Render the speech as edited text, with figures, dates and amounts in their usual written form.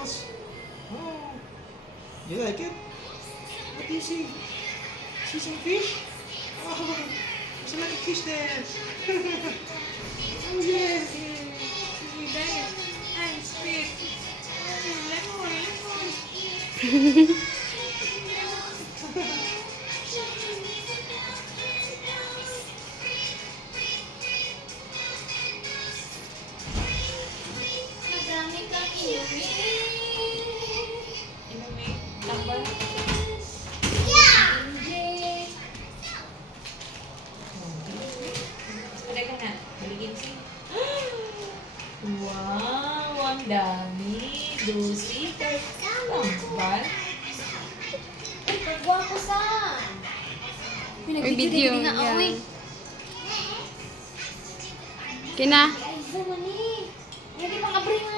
shells. Oh, you like it? What do you see? See some fish? Oh, there's a lot of fish there. Oh yes, yes. Nice. And sweet. Oh, lemon. Madami kang inuwi. Inuwi. Tambal. Hindi. Ada ka na. Baligin si. Wow, ang dami. Lucy, tambal. Ay, pagwapo sa. May video nga. yan. Uy. Kina? Ay, zaman eh. Hindi pa kabring